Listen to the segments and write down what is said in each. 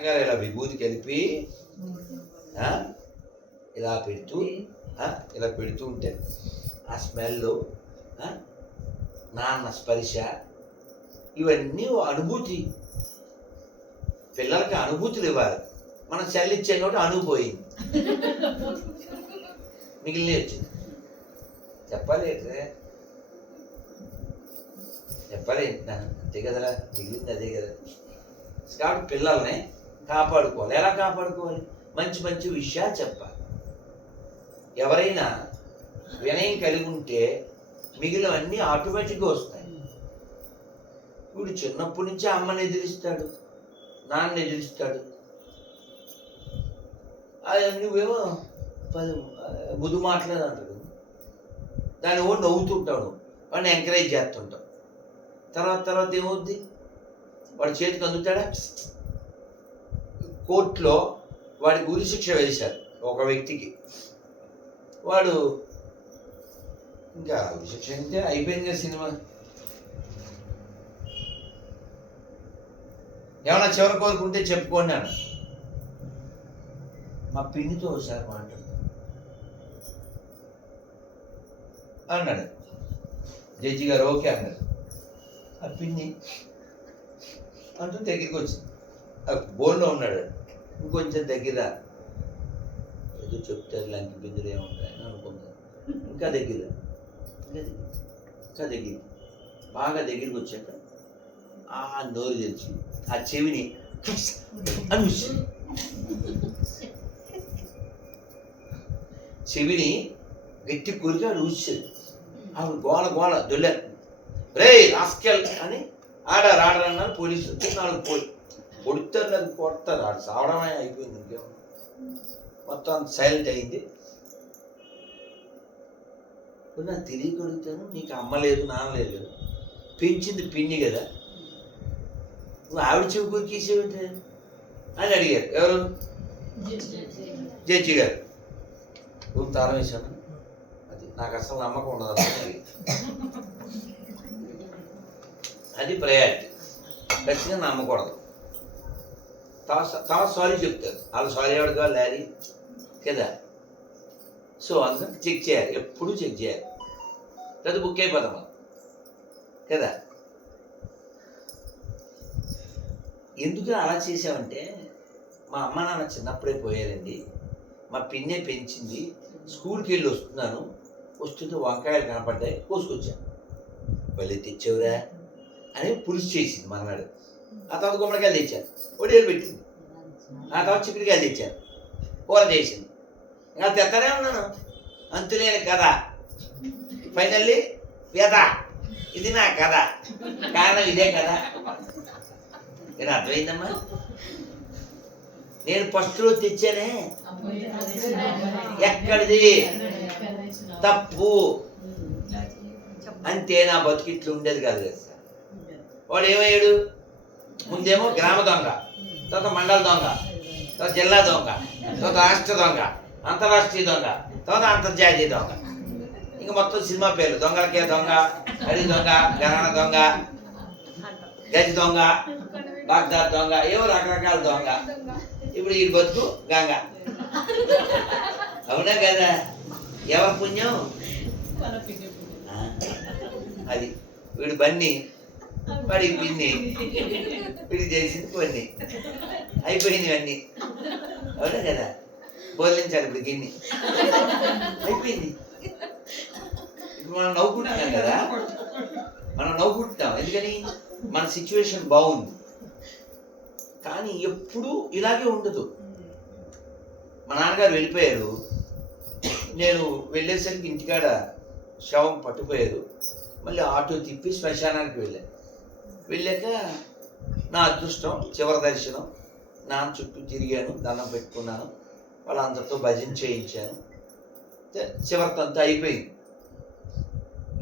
ఇలా విభూతి కలిపి ఇలా పెడుతూ ఇలా పెడుతూ ఉంటే ఆ స్మెల్, నాన్న స్పర్శ, ఇవన్నీ అనుభూతి. పిల్లలకి అనుభూతులు ఇవ్వాలి. మనం సెల్ ఇచ్చాం కాబట్టి అనుభూపోయింది, మిగిలిన వచ్చింది. చెప్పాలి చెప్పాలి అంతే కదరా, మిగిలింది అదే కదా. కాబట్టి పిల్లల్ని కాపాడుకోవాలి. ఎలా కాపాడుకోవాలి? మంచి మంచి విషయాలు చెప్పాలి. ఎవరైనా వినయం కలిగి ఉంటే మిగిలినవన్నీ ఆటోమేటిక్గా వస్తాయి. వీడు చిన్నప్పటి నుంచి అమ్మని ఎదిరిస్తాడు, నాన్న ఎదిరిస్తాడు. అది నువ్వేమో ముదు మాట్లాడు అంటాడు, దాన్ని ఓ నవ్వుతుంటాడు, వాడిని ఎంకరేజ్ చేస్తుంటావు. తర్వాత ఏమవుద్ది? వాడి చేతికి అందుతాడా? కోర్టులో వాడికి ఉరి శిక్ష వేశారు ఒక వ్యక్తికి. వాడు ఇంకా ఉరి శిక్ష అంటే అయిపోయింది కదా సినిమా. ఏమన్నా చివరి కోరుకుంటే చెప్పుకోండి అన్న. మా పిన్నితో ఒకసారి మాట్లాడు అన్నాడు. జడ్జి గారు ఓకే అన్నాడు. ఆ పిన్ని అంటూ దగ్గరికి వచ్చింది. ఆ బోన్లో ఉన్నాడు. ఇంకొంచెం దగ్గర ఏదో చెప్తారు, లంకి బిందులు ఏముంటాయని అనుకున్నాను. ఇంకా దగ్గర బాగా దగ్గరికి వచ్చాక ఆ నోరు తెచ్చి ఆ చెవిని అని వచ్చింది. చెవిని గట్టి కొరికి ఆడు ఊసాడు. ఆవిడ గోల దొల్లారు. రే రాస్కెల్ అని ఆడరన్నారు పోలీసులు. నాలుగు కొడుతారు, అది కొడతారు. ఆడు సావడమే అయిపోయింది. ఇంకేమో మొత్తం సైలెంట్ అయింది. నాకు తెలియగలుగుతాను, నీకు అమ్మ లేదు నాన్న లేదు కదా, పెంచింది పిన్ని కదా, నువ్వు ఆవిడ చెవి కొరికేసేవింటే అని అడిగారు. ఎవరు? జడ్జి గారు. నువ్వు తాళం వేశాను. అది నాకు అసలు నమ్మకం ఉండదు. అది ప్రయారిటీ. ఖచ్చితంగా నమ్మకూడదు. తర్వాత సారీ చెప్తారు. వాళ్ళు సారీ ఎవరు కావాలి? లారీ కదా. సో అందుకని చెక్ చేయాలి, ఎప్పుడు చెక్ చేయాలి. లేదా బుక్ అయిపోతాం కదా. ఎందుకు అలా చేసామంటే, మా అమ్మ నాన్న చిన్నప్పుడే పోయారండి, మా పిన్నే పెంచింది. స్కూల్కి వెళ్ళి వస్తుంటే వంకాయలు కనపడ్డాయి, కోసుకొచ్చాను. మళ్ళీ తెచ్చావురా అని పులుసు చేసింది మన్నాడు. ఆ తర్వాత గుమ్మడికాయలు తెచ్చాను, ఒడియాలు పెట్టింది. ఆ తర్వాత చిక్కుడుకాయలు తెచ్చాను, కూర చేసింది. ఇంకా తెస్తానే ఉన్నాను. అంతులేని కథ. ఫైనల్లీ వ్యధ. ఇది నా కథ, కారణం ఇదే కదా. నేను అర్థమైందమ్మా. నేను ఫస్ట్లో తెచ్చానే, ఎక్కడిది తప్పు అంతే. నా బతుకిట్లు ఉండేది కాదు కదా. వాడు ఏమయ్యాడు? ముందేమో గ్రామ దొంగ, తర్వాత మండల దొంగ, తర్వాత జిల్లా దొంగ, తర్వాత రాష్ట్ర దొంగ, అంతరాష్ట్రీయ దొంగ, తర్వాత అంతర్జాతీయ దొంగ. ఇంకా మొత్తం సినిమా పేర్లు. దొంగలకే దొంగ, అడి దొంగ, గరాణ దొంగ, గజి దొంగ, బాగ్దాద్ దొంగ, ఏవో రకరకాల దొంగ. ఇప్పుడు ఈ బతుకు గంగ. అవునా కదా? ఎవరి పుణ్యం అది. వీడు బన్నీ, వాడి పిన్ని, వీడి చేసింది కొన్ని, అయిపోయింది అన్నీ. అవునా కదా? బోధించాలి ఇప్పుడు గిన్ని, అయిపోయింది. ఇప్పుడు మనం నవ్వుకుంటున్నాం కదా, మనం నవ్వుకుంటున్నాం. ఎందుకని? మన సిచ్యువేషన్ బాగుంది. కానీ ఎప్పుడూ ఇలాగే ఉండదు. మా నాన్నగారు వెళ్ళిపోయారు. నేను వెళ్ళేసరికి ఇంటికాడ శవం పట్టుపోయారు. మళ్ళీ ఆటో తిప్పి శ్మశానానికి వెళ్ళాక నా అదృష్టం చివరి దర్శనం. నాన్న చుట్టూ తిరిగాను, దండం పెట్టుకున్నాను, వాళ్ళందరితో భజన చేయించాను. చివరికంతా అయిపోయింది.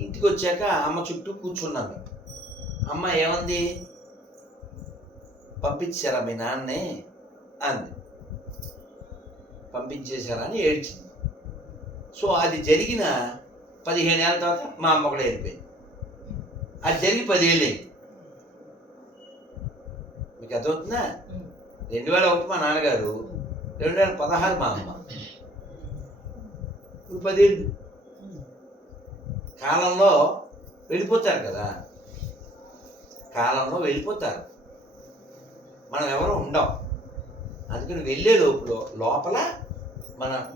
ఇంటికి వచ్చాక అమ్మ చుట్టూ కూర్చున్నాను. అమ్మ ఏమంది? పంపించారా మీ నాన్నే అంది. పంపించేశారా అని ఏడ్చింది. సో అది జరిగిన 15 ఏళ్ళ తర్వాత మా అమ్మ కూడా వెళ్ళిపోయింది. అది జరిగి 10 ఏళ్ళు అయింది. మీకు అర్థమవుతుందా? 2001 మా నాన్నగారు, 2016 మా అమ్మ. ఇప్పుడు 10 ఏళ్ళు. కాలంలో వెళ్ళిపోతారు కదా, కాలంలో వెళ్ళిపోతారు. మనం ఎవరు ఉండం. అందుకని వెళ్ళే లోపల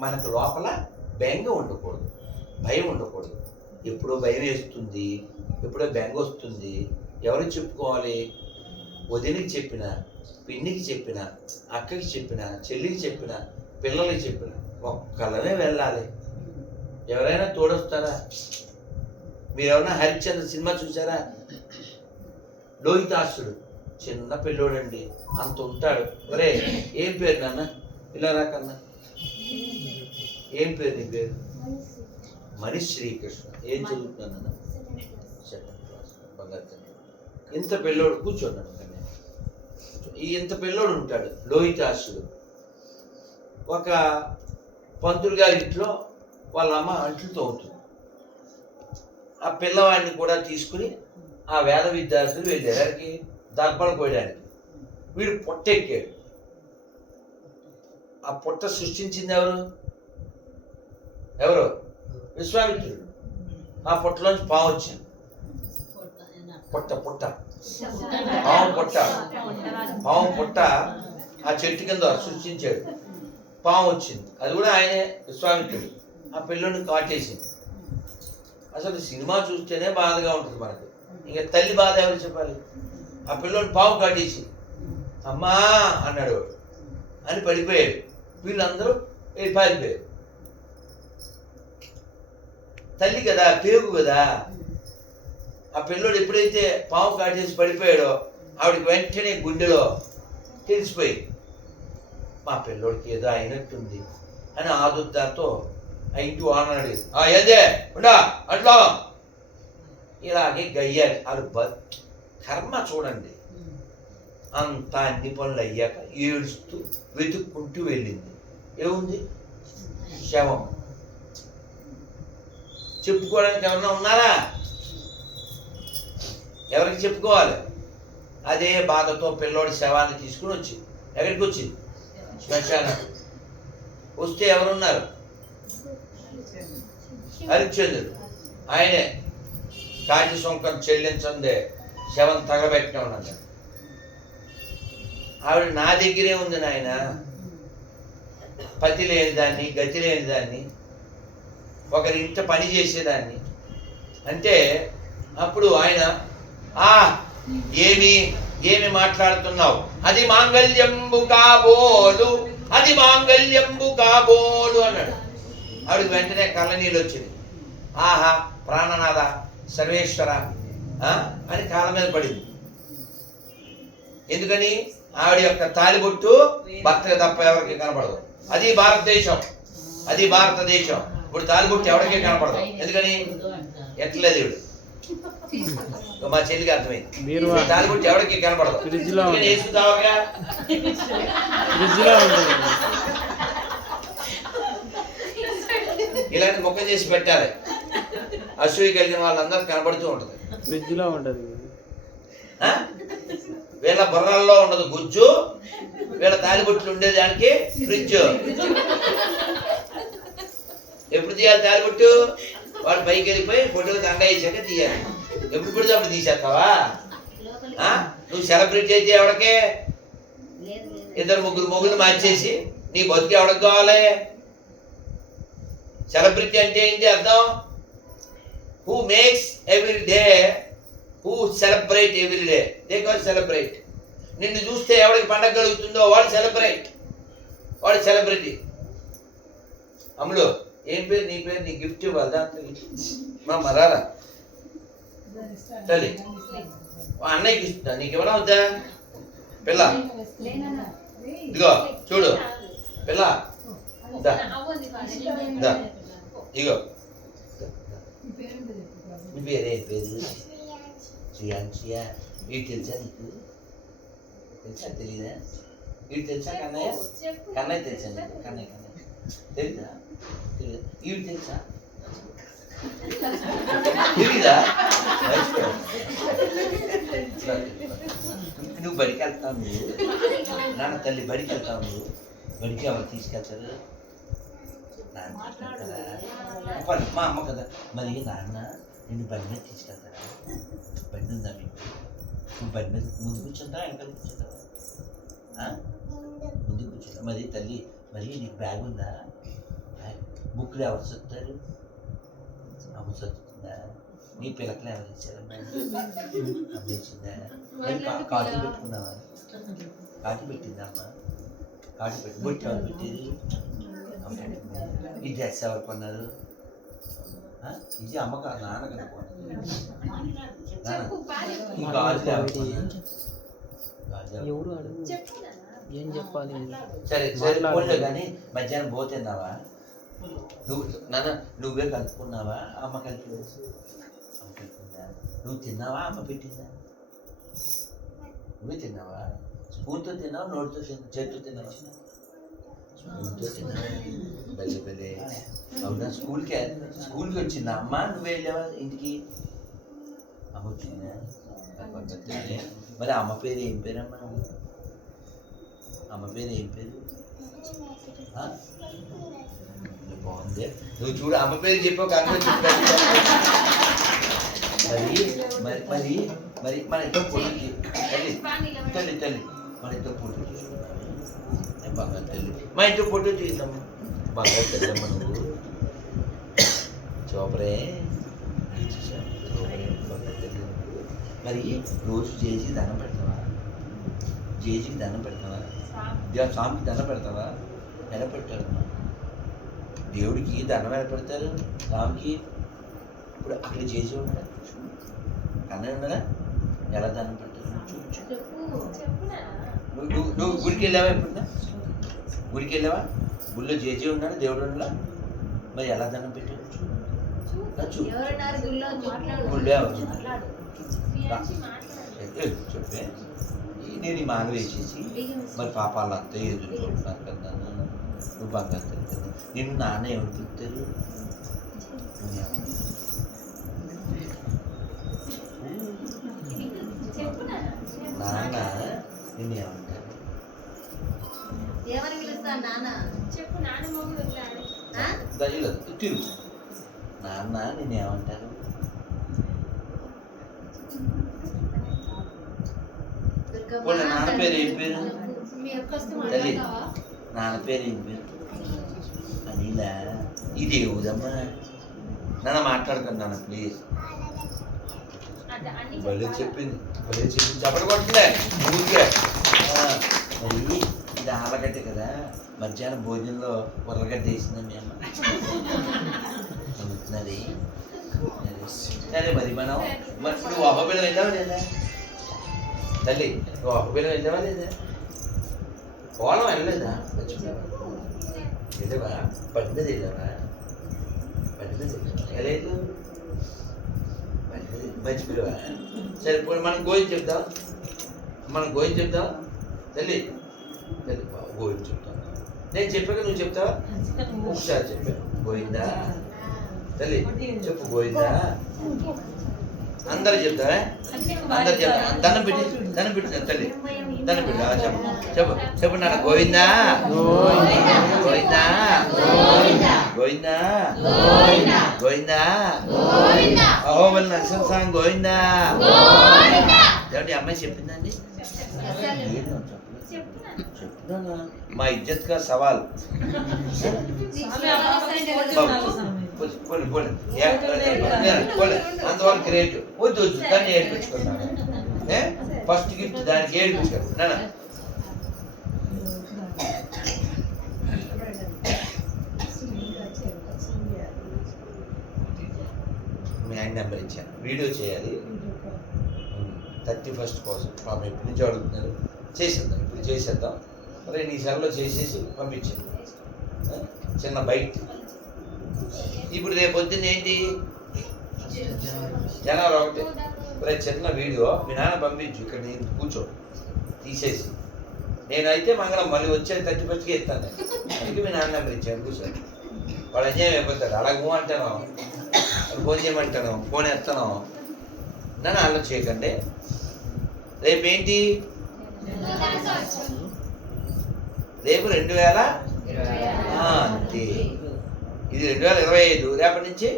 మనకు లోపల బెంగ ఉండకూడదు, భయం ఉండకూడదు. ఎప్పుడో భయం వేస్తుంది, ఎప్పుడో బెంగ వస్తుంది. ఎవరికి చెప్పుకోవాలి? వదినికి చెప్పిన, పిన్నికి చెప్పిన, అక్కకి చెప్పిన, చెల్లికి చెప్పిన, పిల్లలకి చెప్పిన, ఒక్కళ్ళనే వెళ్ళాలి. ఎవరైనా తోడొస్తారా? మీరు ఎవరైనా హరిశ్చంద్ర సినిమా చూసారా? లోహితాసుడు చిన్న పిల్లోడండి, అంత ఉంటాడు. ఒరే ఏం పేరు నాన్న? ఇలా రాకన్నా, ఏం పేరు నీ పేరు? మనీష్ శ్రీకృష్ణ. ఏం చదువుతున్నానన్న? 7th class. బంగారు ఇంత పిల్లోడు కూర్చోన్నాడు. ఇంత పిల్లోడు ఉంటాడు లోహితాసుడు. ఒక పంతులు గారి ఇంట్లో వాళ్ళ అమ్మ అంట్లు తోముతుంది. ఆ పిల్లవాడిని కూడా తీసుకుని ఆ వేద విద్యార్థులు వెళ్ళేదానికి దర్పణ కోయడానికి. వీడు పొట్ట ఎక్కాడు. ఆ పొట్ట సృష్టించింది ఎవరు? విశ్వామిత్రుడు. ఆ పొట్టలోంచి పాము వచ్చింది. పాము పొట్ట ఆ చెట్టు కింద సృష్టించాడు. పాము వచ్చింది, అది కూడా ఆయనే, విశ్వామిత్రుడు. ఆ పిల్లోని కాటేసింది. అసలు సినిమా చూస్తేనే బాధగా ఉంటుంది మనకు. ఇంకా తల్లి బాధ ఎవరు చెప్పాలి? ఆ పిల్లోని పాము కాటేసి అమ్మా అన్నాడు అని పడిపోయాడు. వీళ్ళందరూ పారిపోయారు. తల్లి కదా, పేగు కదా. ఆ పిల్లోడు ఎప్పుడైతే పాము కాటేసి పడిపోయాడో ఆవిడకి వెంటనే గుండెలో తెలిసిపోయింది, మా పిల్లోడికి ఏదో అయినట్టుంది అని ఆదుర్దాతో ఆ ఇంటి ఓనర్ అడిగింది, ఏదే ఉండా అట్లా. ఇలాగే గయ్యాలి. అది కర్మ చూడండి. అంతా అన్ని పనులు అయ్యాక ఏడుస్తూ వెతుక్కుంటూ వెళ్ళింది. ఏముంది? శవం. చెప్పుకోవడానికి ఎవరన్నా ఉన్నారా? ఎవరికి చెప్పుకోవాలి? అదే బాధతో పిల్లోడి శవాన్ని తీసుకుని వచ్చింది. ఎక్కడికి వచ్చింది? శ్మశానం. వస్తే ఎవరున్నారు? హరిశ్చంద్రుడు. ఆయనే కాటి సొంకం చెల్లించందే శవం తగబెట్టిన ఉన్నది. ఆవిడ నా దగ్గరే ఉంది నాయన, పతి లేని దాన్ని, గతి లేని దాన్ని, ఒకరి ఇంట పని చేసేదాన్ని అంటే. అప్పుడు ఆయన ఏమి మాట్లాడుతున్నావు? అది మాంగళ్యంబు కాబోలు, అది మాంగళ్యంబు కాబోలు అన్నాడు. ఆవిడకి వెంటనే కళ్ళ నీళ్ళు వచ్చింది. ఆహా ప్రాణనాథ సర్వేశ్వర అని కాళ్ళ మీద పడింది. ఎందుకని? ఆవిడ యొక్క తాలిబొట్టు భర్తకి తప్ప ఎవరికి కనపడదు. అది భారతదేశం, అది భారతదేశం. ఇప్పుడు తాలిబొట్టు ఎవరికీ కనపడదు. ఎందుకని? ఎట్లేదు ఇవిడు. మా చెల్లికి అర్థమైంది. తాలిబొట్టు ఎవరికి కనపడదు. వేసుకుతావుగా. ఇలాంటి మొక్క చేసి పెట్టాలి. అసూయ కలిగిన వాళ్ళందరూ కనబడుతూ ఉంటుంది. ఫ్రిడ్జ్ లో ఉంటది. వీళ్ళ బుర్రల్లో ఉండదు గుజ్జు, వీళ్ళ తాలిబొట్లు ఉండేదానికి ఫ్రిడ్జ్. ఎప్పుడు తీయాలి తాలిబొట్టు? వాడు పైకి వెళ్ళిపోయి ఫోటోలు దండ వేసాక తీయాలి. ఎప్పుడు పడితే అప్పుడు తీసేస్తావా? నువ్వు సెలబ్రిటీ అయితే ఎవడికే? 2-3 మొగులు మార్చేసి నీ బతుకు ఎవడికి కావాలి? సెలబ్రిటీ అంటే ఏంటి అర్థం? Who makes every day, who celebrate every day, they call celebrate. నిన్ను చూస్తే ఎవరికి పండగ కలుగుతుందో వాడు సెలబ్రేట్, వాడు సెలబ్రిటీ. అమ్ములు ఏం పేరు నీ పేరు? నీ గిఫ్ట్ ఇవ్వాలి. దాంట్లో మా మరారా తల్లి అన్నయ్యకి ఇస్తున్నా, నీకు ఇవ్వడం వద్దా? పిల్ల ఇదిగో చూడు పిల్ల, ఇగో నీ పేరే పేరు? శ్రీయాన్షియా. వీటి తెలుసా నీకు? తెలుసా తెలీదా? వీటి తెలుసా? కన్నయ్య కన్నయ్య తెలుసా నీకు? కన్నయ్య తెలీదా? వీటి తెలుసా? తెలీదా? నువ్వు బడికి వెళ్తావు నువ్వు నాన్న తల్లి బడికి వెళ్తావు నువ్వు బడికి ఎవరు తీసుకెళ్తారు నాన్న తీసుకెళ్తారా మా అమ్మ కదా మరి నాన్న నేను బండి మీద తీసుకెళ్తారా బండి ఉందా మీకు నువ్వు బండి మీద ముందు కూర్చుంటావా వెనకాల కూర్చుంటావా ముందు కూర్చుంటా మరి తల్లి మరి నీకు బ్యాగ్ ఉందా బుక్లు ఎవరు చదువుతారు అమ్మ చదువుతుందా నీ పిల్లకలు ఎవరు ఇచ్చారమ్మా అమ్మ ఇచ్చిందా కాటు పెట్టుకున్నావా కాటు పెట్టిందా అమ్మ కాటు పెట్టి బొట్టి ఎవరు పెట్టేది ఈ డ్రెస్ ఎవరు కొన్నారు ఇది అమ్మ కాదు నాన్న కదా ఈ గాజులు ఎవరు కొన్నారు ఏం చెప్పాలి సరే సరే పోలే కానీ మధ్యాహ్నం పోతున్నావా నాన్న నువ్వే కలుపుకున్నావా అమ్మ కలిపి అమ్మ కలిపిందా నువ్వు తిన్నావా అమ్మ పెట్టిందా నువ్వే తిన్నావా స్పూన్తో తిన్నావా నోటితో చేతితో తిన్నావా స్పూన్తో తిన్నావా బలే బలే అవునా స్కూల్కి వచ్చిందా అమ్మ నువ్వే వెళ్ళావా ఇంటికి అమ్మ వచ్చిందా మరి అమ్మ పేరు ఏం పేరమ్మా అమ్మ పేరు ఏం పేరు బాగుంది నువ్వు చూడు అమ్మ పేరు చెప్పావు కానీ మరి మరి మరి మన ఇద్దరు ఫోటో తల్లి తల్లి తల్లి మన ఇద్దరు ఫోటో తీసుకున్నాను బంగారు తల్లి మా ఇంట్లో ఫోటో తీద్దాము బంగారు తల్లి అమ్మ నువ్వు చూపరే బంగారు తల్లి మరి రోజు చేసి దండం పెడతావా జేజీకి దండం పెడతావా స్వామికి దండం పెడతావా ఎలా పెట్టారమ్మా దేవుడికి దండం ఎలా పెడతారు స్వామికి ఇప్పుడు అక్కడ చేసి ఉన్నాడా కన్నయ్య ఉన్నాడా ఎలా దండం పెడతారు నువ్వు గుడికి వెళ్ళావా ఎప్పుడున్నా గుడికి వెళ్ళావా గుడిలో జేజీ ఉన్నాడు దేవుడు ఉన్నాడా మరి ఎలా దండం పెట్టారు గుళ్ళో చెప్పే నేను ఈ మాల వేసేసి మరి పాపాలు అంతా ఎదురు చూస్తున్నారు కదా నువ్వు బంగారు తల్లి కదా నేను నాన్న ఎవరు పిలుస్తారు నాన్న నిన్ను ఏమంటారు తిరుగు నాన్న నిన్ను ఏమంటారు నాన్న పేరు ఏం పేరు తల్లి నాన్న పేరు ఏం పేరు అనిలా ఇది ఏదమ్మా నాన్న మాట్లాడుతాను నాన్న ప్లీజ్ భలే చెప్పింది చెప్పలు కొట్టలే ఊరికే మరి ఇది ఆలగడ్డ కదా మధ్యాహ్నం భోజనంలో ఉర్రగడ్డ వేసిందా మీ అమ్మ అందుతున్నది సరే మరి మనం మరి నువ్వు అహోబిలం వెళ్ళావా లేదా తల్లి నువ్వు అహోబిలం వెళ్ళావా లేదా పోలం వెళ్ళలేదా వెళ్ళావా బండి మీద వెళ్ళావా బండి మీద వెళ్ళలేదు మర్చిపోయావా సరే ఇప్పుడు మనం గోవింద చెప్తాం తల్లి తల్లి గోవింద చెప్తాం నేను చెప్పాక నువ్వు చెప్తావా ఒకసారి చెప్పాను గోవిందా తల్లి చెప్పు గోవిందా అందరు చెప్తావా అందరు చెప్తా దండం పెట్టి తల్లి దండం పెట్టి చెప్పు నాన్న గోవిందా గోవిందా గోవిందా గోవిందా అహోబలి నరసింహ స్వామి గోవిందా ఏమంటే అమ్మాయి చెప్పిందండి చెప్తున్నా మా ఇజ్జత్ కా సవాల్ అంతవరకు రేటు వద్దు దాన్ని ఏడిపించుకున్నాను ఫస్ట్ గిఫ్ట్ దానికి ఏడిపించుకున్నాను మీ ఆయన నెంబర్ ఇచ్చాను వీడియో చేయాలి 31st కోసం పాపం ఎప్పటి నుంచి అడుగుతున్నారు చేసేద్దాం ఇప్పుడు చేసేద్దాం మరి నీ సెలవులో చేసేసి పంపించింది చిన్న బైక్ ఇప్పుడు రేపు పొద్దున్న ఏంటి జనవరి 1 రేపు చిన్న వీడియో మీ నాన్న పంపించు ఇక్కడ నేను కూర్చో తీసేసి నేనైతే మంగళం మళ్ళీ వచ్చే 31st ఇస్తాను అందుకే మీ నాన్న నెంబర్ ఇచ్చాను కూర్చోండి వాడు ఎంజాయ్ అయిపోతాడు అడగము అంటాను ఫోన్ చేయమంటాను ఫోన్ ఎత్తాను నన్ను ఆలోచన చేయకండి రేపేంటి రేపు 2000 అంతే. ఇది 2025. రేపటి నుంచి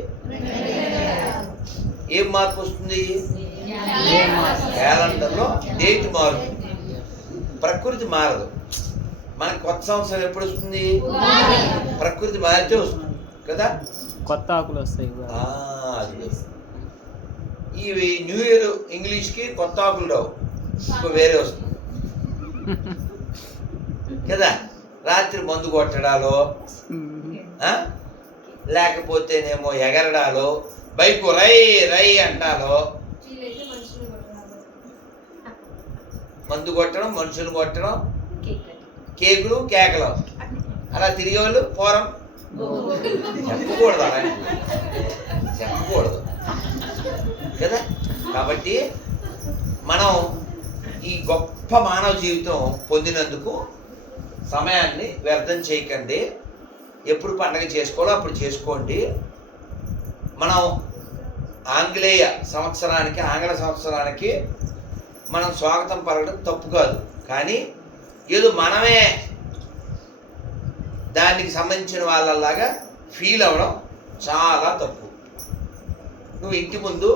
ఏం మార్పు వస్తుంది? క్యాలెండర్లో డేట్ మారుతుంది. ప్రకృతి మారదు. మనకి కొత్త సంవత్సరం ఎప్పుడు వస్తుంది? ప్రకృతి మారితే వస్తుంది కదా. కొత్త ఆకులు వస్తాయి. అది ఇవి న్యూ ఇయర్ ఇంగ్లీష్కి కొత్త ఆకులు రావు, ఇంకో వేరే వస్తుంది కదా. రాత్రి మందు కొట్టడాలో లేకపోతేనేమో ఎగరడాలో, బైకు రై రై అంటాలో, మందు కొట్టడం, మనుషులు కొట్టడం, కేకులు కేకలు, అలా తిరిగే వాళ్ళు పోరం చెప్పకూడదు, అలా చెప్పకూడదు కదా. కాబట్టి మనం ఈ గొప్ప మానవ జీవితం పొందినందుకు సమయాన్ని వ్యర్థం చేయకండి. ఎప్పుడు పండగ చేసుకోవాలో అప్పుడు చేసుకోండి. మనం ఆంగ్ల సంవత్సరానికి మనం స్వాగతం పలకడం తప్పు కాదు. కానీ ఏదో మనమే దానికి సంబంధించిన వాళ్ళలాగా ఫీల్ అవ్వడం చాలా తప్పు. నువ్వు ఇంటి ముందు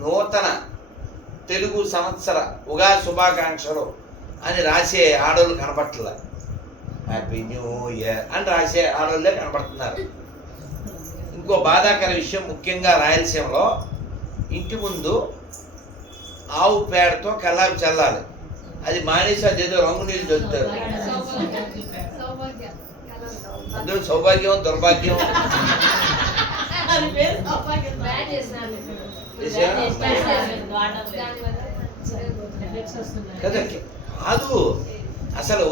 నూతన తెలుగు సంవత్సర ఉగాది శుభాకాంక్షలు అని రాసే ఆడవాళ్ళు కనపట్ల, హ్యాపీ న్యూ ఇయర్ అని రాసే ఆడవాళ్ళే కనపడుతున్నారు. ఇంకో బాధాకర విషయం, ముఖ్యంగా రాయలసీమలో ఇంటి ముందు ఆవు పేడతో కల్లాపి చల్లాలి. అది మానేసి అదేదో రంగు నీళ్ళు చల్లుతారు. అందులో సౌభాగ్యం దుర్భాగ్యం కదా. కాదు, అసలు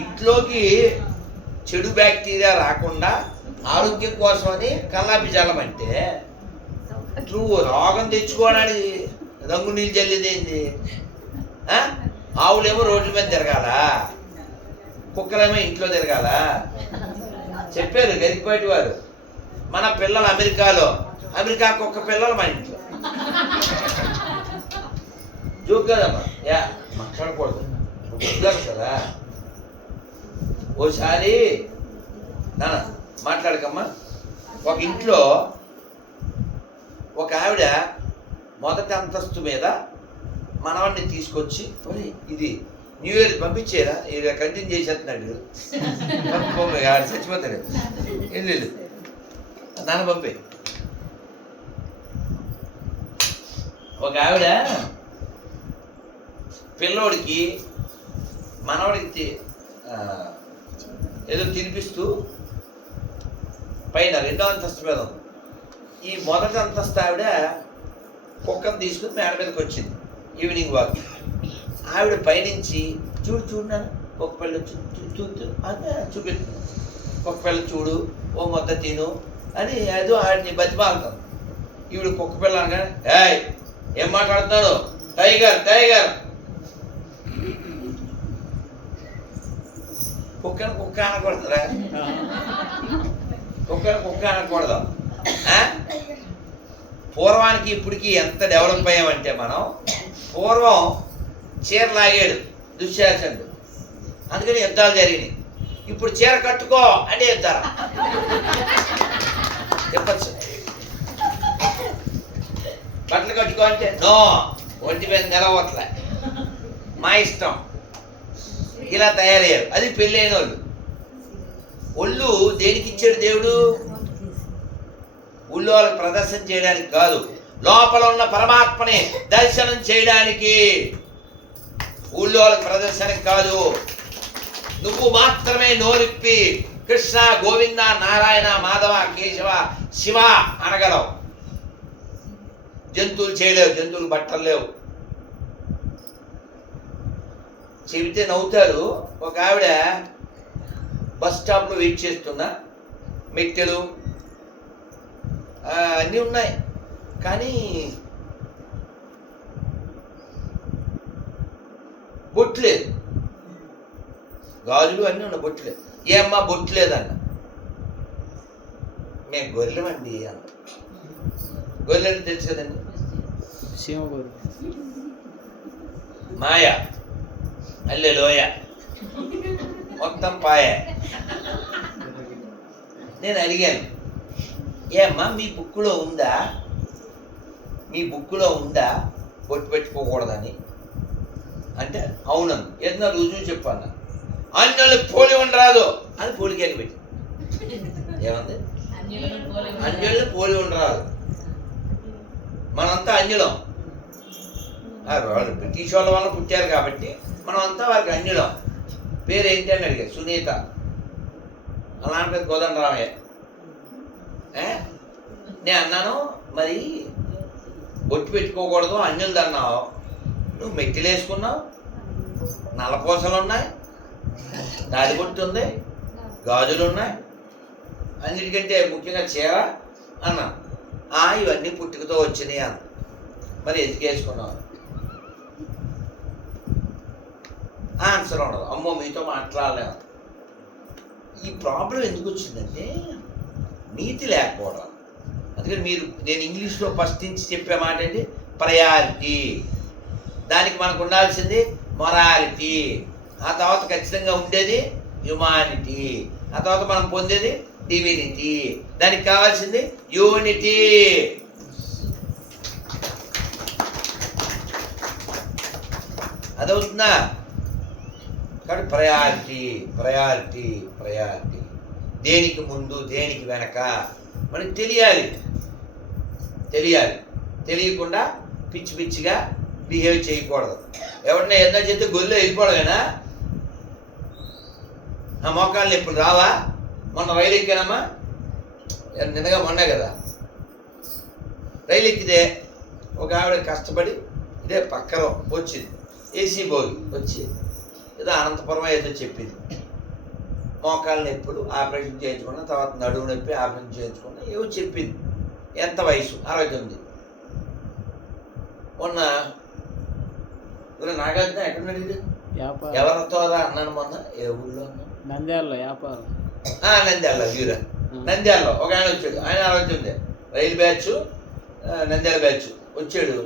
ఇంట్లోకి చెడు బ్యాక్టీరియా రాకుండా ఆరోగ్యం కోసమని కల్లాపి చల్లమంటే నువ్వు రోగం తెచ్చుకోవడానికి రంగు నీళ్ళు చల్లేదేంది? ఆవులేమో రోడ్ల మీద తిరగాల, కుక్కలేమో ఇంట్లో తిరగాల. చెప్పారు గరికపాటి వారు, మన పిల్లలు అమెరికా కుక్క పిల్లలు మన ఇంట్లో. జోక్ కదమ్మా, మాట్లాడకూడదు కదా. ఓసారి నాన్న మాట్లాడకమ్మా. ఒక ఇంట్లో ఒక ఆవిడ మొదటి అంతస్తు మీద మనవాడిని తీసుకొచ్చి, ఇది న్యూ ఇయర్ పంపించేరా, ఇది కంటిన్యూ చేసేస్తున్నాడు, ఆడు చచ్చిపోతాడు, వెళ్ళు నాన్న పంపే. ఒక ఆవిడ పిల్లోడికి మనవాడికి ఏదో తినిపిస్తూ పైన 2వ అంతస్తు మీద ఉంది. ఈ మొదటి అంతస్తు ఆవిడ కుక్కను తీసుకుని మేడ మీదకి వచ్చింది ఈవినింగ్ వాక్. ఆవిడ పైనుంచి చూడు కుక్క పిల్ల అదే చూపిస్తుంది, కుక్క పిల్ల చూడు, ఓ మొత్తం తిను అని ఏదో ఆవిడని బతిమాలుతాం. ఈవిడ కుక్క పిల్ల అనగానే, ఏయ్ ఏం మాట్లాడుతున్నాడు, టైగర్ కుక్కను కుక్క అనకూడదురా, కుక్క అనకూడదు. పూర్వానికి ఇప్పటికి ఎంత డెవలప్ అయ్యామంటే మనం, పూర్వం చీర లాగాడు దుశ్శాసనుడు, అందుకని యుద్ధాలు జరిగినాయి. ఇప్పుడు చీర కట్టుకో అంటే యుద్ధాలు చెప్పచ్చు. బట్టలు కట్టుకో అంటే నో, ఒంటి మీద నిలవట్లే, మా ఇష్టం, ఇలా తయారయ్యారు. అది పెళ్ళైన ఒళ్ళు దేనికి ఇచ్చాడు దేవుడు? ఊళ్ళో వాళ్ళకి ప్రదర్శన చేయడానికి కాదు, లోపల ఉన్న పరమాత్మని దర్శనం చేయడానికి. ఊళ్ళో వాళ్ళకి ప్రదర్శనకి కాదు. నువ్వు మాత్రమే నోరిప్పి కృష్ణ గోవింద నారాయణ మాధవ కేశవ శివ అనగలవు. జంతువులు చేయలేవు, జంతువులు బట్టలు లేవు. చెబితే నవ్వుతారు. ఒక ఆవిడ బస్ స్టాప్లో వెయిట్ చేస్తున్నా, మెట్టెలు అన్నీ ఉన్నాయి, కానీ బొట్టు లేదు. గాజులు అన్నీ ఉన్నాయి, బొట్టు లేదు. ఏమ్మా బొట్టు లేదన్న. మేము గొర్రెలమండి అన్న. గొర్రెలు తెలుసు కదండి, మాయ అల్లె లోయ మొత్తం పాయ. నేను అడిగాను, ఏమ్మా మీ బుక్కులో ఉందా బొట్టు పెట్టుకోకూడదని అంటే అవునను. ఏదన్నా రుజువు చెప్పాను. అన్యులు పోలి ఉండరాదు అని పోలికేలు పెట్టి ఏమంది, అన్యుల్ని పోలి ఉండరాదు. మనంతా అన్యులం. వాళ్ళు బ్రిటిష్ వాళ్ళ వల్ల పుట్టారు కాబట్టి మనం అంతా వారికి అన్యులం. పేరు ఏంటి అని అడిగారు. సునీత. అలాంటి పేరు కోదండరామయ్య. నేను అన్నాను, మరి బొట్టు పెట్టుకోకూడదు అన్యులది అన్నావు, నువ్వు మెట్టిలు వేసుకున్నావు, నల్లపూసలు ఉన్నాయి, తాడిబొట్టు ఉంది, గాజులు ఉన్నాయి, అన్నిటికంటే ముఖ్యంగా చీర అన్నా. ఇవన్నీ పుట్టుకతో వచ్చినాయి అన్న. మరి ఎందుకు వేసుకున్నావు? ఆన్సర్ ఉండదు. అమ్మో మీతో మాట్లాడలేము. ఈ ప్రాబ్లం ఎందుకు వచ్చిందంటే నీతి లేకపోవడం. అందుకని నేను ఇంగ్లీష్లో ఫస్ట్ నుంచి చెప్పే మాట ఏంటి, ప్రయారిటీ. దానికి మనకు ఉండాల్సింది మొరాలిటీ. ఆ తర్వాత ఖచ్చితంగా ఉండేది హ్యుమానిటీ. ఆ తర్వాత మనం పొందేది డివినిటీ. దానికి కావాల్సింది యూనిటీ. అదవుతుందా? కాబట్టి ప్రయారిటీ. దేనికి ముందు దేనికి వెనక మనకి తెలియాలి. తెలియకుండా పిచ్చిగా బిహేవ్ చేయకూడదు. ఎవరినైనా ఏదైనా చెప్తే గొల్లు వెళ్ళిపోవడమేనా? ఆ మోకాళ్ళు ఎప్పుడు రావా? మొన్న రైలు ఎక్కానమ్మా, నిన్నగా మొన్నే కదా రైలు ఎక్కితే ఒక ఆవిడ కష్టపడి ఇదే పక్కన వచ్చింది, ఏసీ బోగి వచ్చి ఏదో అనంతపురం ఏదో చెప్పింది. మోకాళ్ళ నొప్పులు ఆపరేషన్ చేయించుకున్నా, తర్వాత నడుము నొప్పి ఆపరేషన్ చేయించుకున్నా ఏవో చెప్పింది. ఎంత వయసు? 69. మొన్న నాగార్జున ఎక్కడ అడిగింది, ఎవరితో అన్నాను మొన్న, ఏ ఊళ్ళో నంద్యాలలో వ్యాపారం. నంద్యాల వీరా నంద్యాలలో ఒక ఆయన వచ్చాడు. ఆయన 69, రైలు బ్యాచ్, నంద్యాల బ్యాచ్ వచ్చాడు.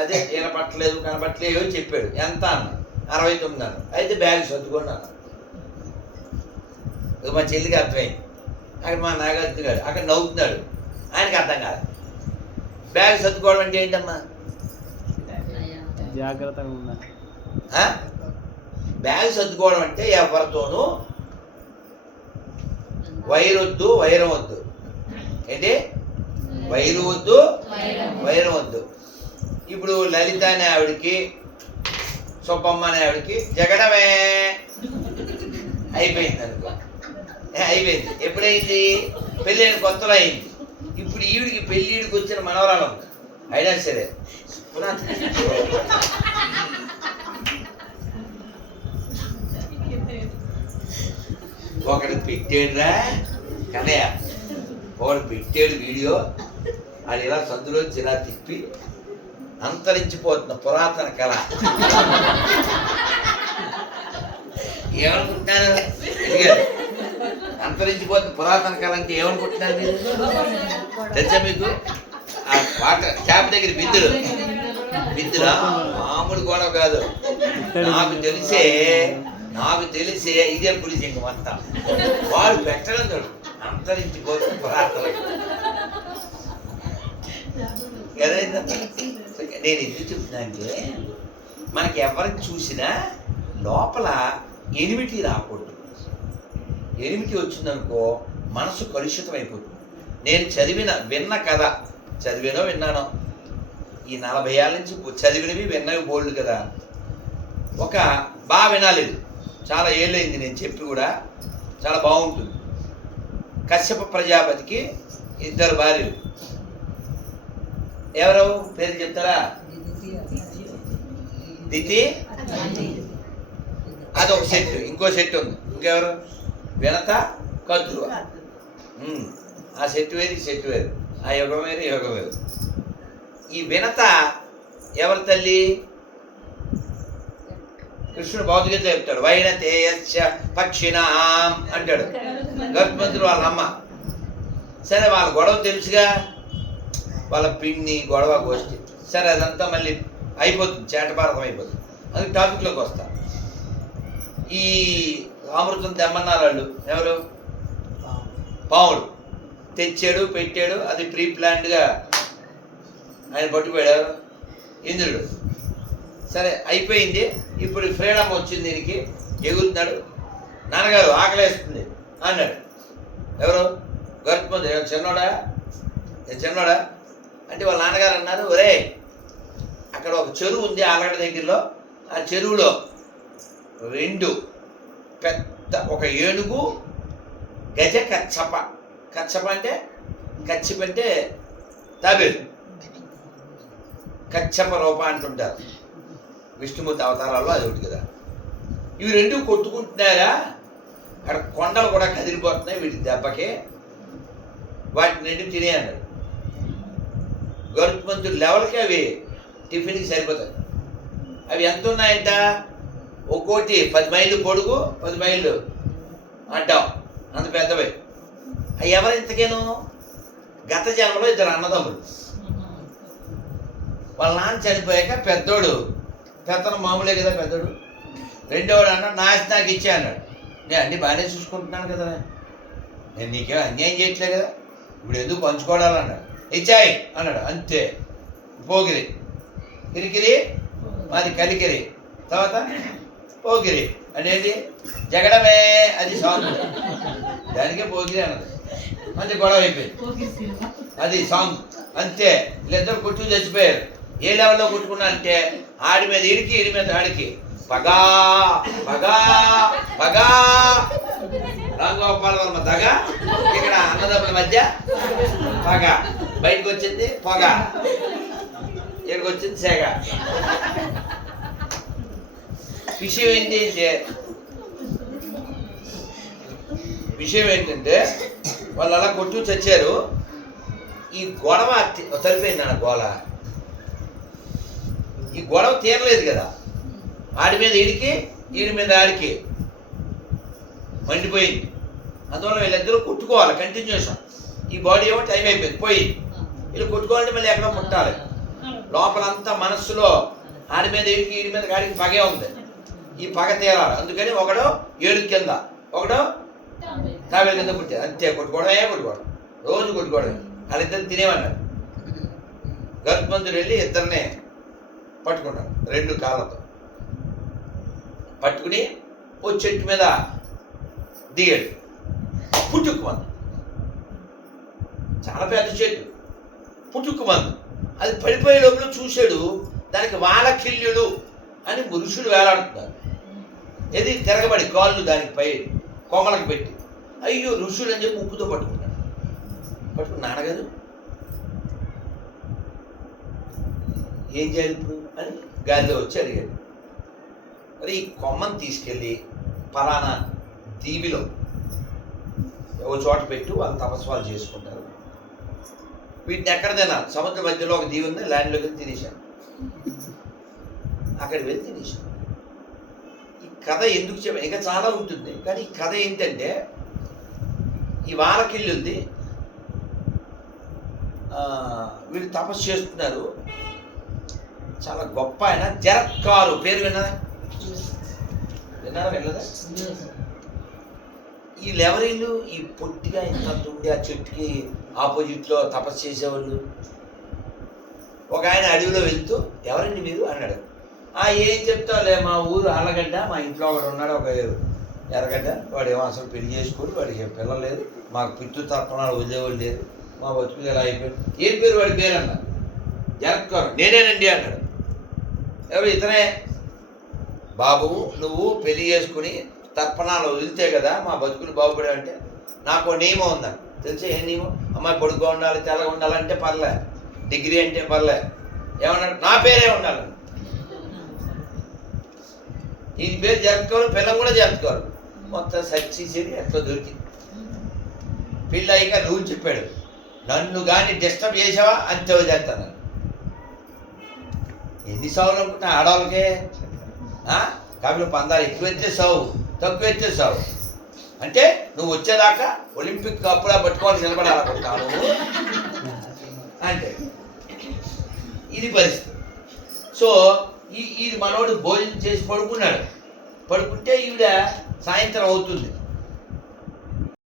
అదే కనపట్టలేదు ఏవో చెప్పాడు. ఎంత అన్న? 69 అన్న. అయితే బ్యాగ్ సర్దుకోండి అన్న. మా చెల్లికి అర్థమైంది. అక్కడ మా నాగార్జున గారు అక్కడ నవ్వుతున్నాడు. ఆయనకి అర్థం కాదు. బ్యాగ్ సర్దుకోవడం అంటే ఏంటమ్మా? జాగ్రత్తగా ఉండాలి. బ్యాగ్ సర్దుకోవడం అంటే ఎవరితోనూ వైరం వద్దు. ఏంటి? వైరం వద్దు. ఇప్పుడు లలిత అనే ఆవిడకి, సుబ్బమ్మ అనే ఆవిడకి జగడమే అయిపోయింది అనుకో. అయిపోయింది. ఎప్పుడైంది? పెళ్ళైన కొత్తలో అయింది. ఇప్పుడు ఈవిడికి పెళ్ళిడికి వచ్చిన మనవరాలు ఉంది. అయినా సరే ఒకటి పెట్టాడురా కనయ్య, ఒకటి పెట్టాడు వీడియో. అది ఇలా సందులో చిరా తిప్పి అంతరించిపోతున్న పురాతన కళ. ఏమనుకుంటున్నారు? అంతరించిపోతున్న పురాతన కళ అంటే ఏమనుకుంటున్నారు మీరు? తెలుసా మీకు? ఆ వాటర్ ట్యాప్ దగ్గర బిందులా మామూలు గొడవ కాదు. నాకు తెలిసే ఇదే పులిసి ఇంక మొత్తం వాడు పెట్టడం తోడు అంతరించిపోతున్న పురాతన. నేను ఎందుకు చెప్తున్నా అంటే మనకి ఎవరికి చూసినా లోపల ఎనిమిటీ రాకూడదు. ఎనిమిటీ వచ్చిందనుకో మనసు కలుషితం అయిపోతుంది. నేను విన్నానో ఈ 40 ఏళ్ళ నుంచి చదివినవి విన్నవి బోల్డ్ కదా. ఒక బాగా వినాలేదు, చాలా ఏళ్ళైంది నేను చెప్పి కూడా, చాలా బాగుంటుంది. కశ్యప ప్రజాపతికి 2 భార్యలు. ఎవరు పేరు చెప్తారా? దితి, అదొక సెట్. ఇంకో సెట్ ఉంది. ఇంకెవరు? వినత, కద్రువ. ఆ సెట్ వేరు, ఈ సెట్ వేరు. ఆ యుగం వేరు. ఈ వినత ఎవరి తల్లి? కృష్ణుడు భౌతికత చెప్తాడు. వైనతేయస్య పక్షిణాం అంటాడు. గర్భమంతుడు వాళ్ళ అమ్మ. సరే వాళ్ళ గొడవ తెలుసుగా, వాళ్ళ పిన్ని గొడవ గోష్ఠి. సరే అదంతా మళ్ళీ అయిపోతుంది, చేటపారతం అయిపోతుంది. అది టాపిక్లోకి వస్తా. ఈ అమృతం తెమ్మన్నారు వాళ్ళు ఎవరు? పావుడు తెచ్చాడు, పెట్టాడు. అది ప్రీ ప్లాన్డ్గా ఆయన పట్టుకుపోయాడు ఇంద్రుడు. సరే అయిపోయింది. ఇప్పుడు ఫ్రీడమ్ వచ్చింది, దీనికి ఎగురుతున్నాడు. నాన్నగారు ఆకలేస్తుంది అన్నాడు. ఎవరు? గరుత్మంతుడు. చిన్నోడా చిన్నోడా అంటే వాళ్ళ నాన్నగారు అన్నారు, ఒరే అక్కడ ఒక చెరువు ఉంది ఆలగడ దగ్గరలో. ఆ చెరువులో 2 పెద్ద, ఒక ఏనుగు, గజ కచ్చప. కచ్చప అంటే కచ్చిప అంటే తాబేలు. కచ్చప రూప అంటుంటారు విష్ణుమూర్తి అవతారాల్లో, అది ఒకటి కదా. ఇవి 2 కొట్టుకుంటున్నారా, అక్కడ కొండలు కూడా కదిలిపోతున్నాయి వీటి దెబ్బకి. వాటిని 2 తినే అన్నాడు. గరుత్మంతుడి లెవెల్కి అవి టిఫిన్కి సరిపోతాయి. అవి ఎంత ఉన్నాయంట? ఒక్కోటి 10 మైళ్ళు పొడుగు, 10 మైళ్ళు అంటాం, అంత పెద్దవి. అవి ఎవరు ఇంతకేను? గత జన్మలో 2 అన్నదమ్ములు. వాళ్ళ నాన్న చనిపోయాక పెద్దోడు, పెద్దను మామూలే కదా పెద్దోడు, రెండోడు అన్నాడు నాకు ఇచ్చే అన్నాడు. నేను అన్నీ బాగానే చూసుకుంటున్నాను కదా, నేను నీకేం అన్యాయం చేయట్లే కదా, ఇప్పుడు ఎందుకు పంచుకోవాలన్నాడు. ఇచ్చాయి అన్నాడు. అంతే. పోగిరి, కిరికిరి మాది కలికిరి, తర్వాత పోగిరి అనేది జగడమే, అది సాంగ్. దానికే పోగిరి అన్నది. మంచి గొడవ అయిపోయింది, అది సాంగ్. అంతే. వీళ్ళిద్దరు కొట్టు చచ్చిపోయారు. ఏ లెవెల్లో కొట్టుకున్నా అంటే ఆడి మీద ఈడికి, ఈడి మీద ఆడికి. పగా పగా పగా, రాంగోపాల వర్మ దగ, ఇక్కడ అన్నదమ్ముల మధ్య పగ. బయటకు వచ్చింది పొగ, ఇక్కడికి వచ్చింది సెగ. విషయం ఏంటంటే వాళ్ళు అలా కొట్టు చచ్చారు. ఈ గొడవ సరిపోయింది అన్న గోల. ఈ గొడవ తీరలేదు కదా, ఆడి మీద ఈడికి, ఈడి మీద ఆడికి మండిపోయింది. అందువల్ల వీళ్ళిద్దరూ కొట్టుకోవాలి కంటిన్యూషన్. ఈ బాడీ ఏమో టైం అయిపోయింది, పోయింది. వీళ్ళు కొట్టుకోవాలంటే మళ్ళీ ఎక్కడో ముట్టాలి. లోపలంతా మనస్సులో ఆడి మీద ఈడికి, ఈడి మీద ఆడికి పగే ఉంది. ఈ పగ తీరాలి. అందుకని ఒకడు ఏడుగు కింద, ఒకడు తాబేలు కింద పుట్టారు. అంతే. కొట్టుకోవడమే కొట్టుకోవడం, రోజు కొట్టుకోవడమే. వాళ్ళిద్దరు తినేమన్నారు. గరుత్మంతుడు వెళ్ళి ఇద్దరినే పట్టుకున్నాడు 2 కాళ్ళతో. పట్టుకుని ఓ చెట్టు మీద దిగాడు. పుట్టుకుమంది, చాలా పెద్ద చెట్టు. పుట్టుకుమంది. అది పడిపోయే లోపల చూశాడు, దానికి వాలకిల్యుడు అని ఋషులు వేలాడుతున్నారు. ఏది తిరగబడి కాళ్ళు దానికి పై కొమ్మలకు పెట్టి. అయ్యో ఋషులు అని చెప్పి ముక్కుతో పట్టుకున్నాడు. పట్టుకుని నాన్నగారు ఏం చేయాలి ఇప్పుడు అని గాలిలో వచ్చి అడిగాడు. మరి ఈ కొమ్మను తీసుకెళ్ళి పలానా దీవిలో ఒక చోట పెట్టి వాళ్ళు తపస్వాలు చేసుకుంటారు. వీటిని ఎక్కడ తినాలి? సముద్ర మధ్యలో ఒక దీవి ఉంది, ల్యాండ్లోకి వెళ్ళి తినేశాను. అక్కడికి వెళ్ళి తినేశాను. ఈ కథ ఎందుకు చెప్పాను? ఇంకా చాలా ఉంటుంది, కానీ ఈ కథ ఏంటంటే ఈ వాలకిల్లు ఉంది, వీళ్ళు తపస్సు చేస్తున్నారు. చాలా గొప్ప ఆయన జరత్కారు, పేరు విన్నారా? వెళ్ళదా? వీళ్ళెవరీళ్ళు? ఈ పొట్టిగా ఇంత ఉండి ఆ చెట్టుకి ఆపోజిట్లో తపస్సు చేసేవాళ్ళు. ఒక ఆయన అడవిలో వెళ్తూ ఎవరండి మీరు అన్నాడు. ఏం చెప్తావులే, మా ఊరు ఆలగడ్డ, మా ఇంట్లో ఒకడు ఉన్నాడు, ఒక ఎర్రగడ్డ, వాడేమో అసలు పెళ్లి చేసుకోడు, వాడికి పిల్లలు లేదు, మాకు పితృ తర్పణాలు వదిలేవాళ్ళు లేరు, మా బతుకులు ఎలా అయిపోయాడు. ఏం పేరు వాడి పేరు అన్నారు. జరత్కారు. నేనేనండి అన్నాడు. ఎవరు? ఇతనే. బాబు నువ్వు పెళ్లి చేసుకుని తర్పణాలు వదిలితే కదా మా బతుకులు బాగుపడే. అంటే నాకు నియమం ఉందని తెలిసే. ఏ నియమం? అమ్మాయి పొడుగ్గా ఉండాలి, తెల్లగా ఉండాలంటే పర్లే, డిగ్రీ అంటే పర్లే. ఏమన్నాడు? నా పేరే ఉండాలి. ఈ పేరు జరుపుకోవాలి, పిల్లం కూడా జరుపుకోవాలి. మొత్తం సచ్చి చేసి ఎట్లా దొరికింది. పెళ్ళి అయ్యాక నువ్వు చెప్పాడు, నన్ను కానీ డిస్టర్బ్ చేసావా అంతే చేస్తాను. ఎన్ని సావులు అనుకుంటా ఆడవాళ్ళకే. కాబట్టి పందాలు ఎక్కువ ఎత్తే సావు, తక్కువ ఎత్తే సావు. అంటే నువ్వు వచ్చేదాకా ఒలింపిక్ కప్పులా పట్టుకోవాలి, నిలబడాలనుకుంటున్నావు నువ్వు అంటే ఇది పరిస్థితి. సో ఈ మనోడు భోజనం చేసి పడుకున్నాడు. పడుకుంటే ఈవిడ సాయంత్రం అవుతుంది.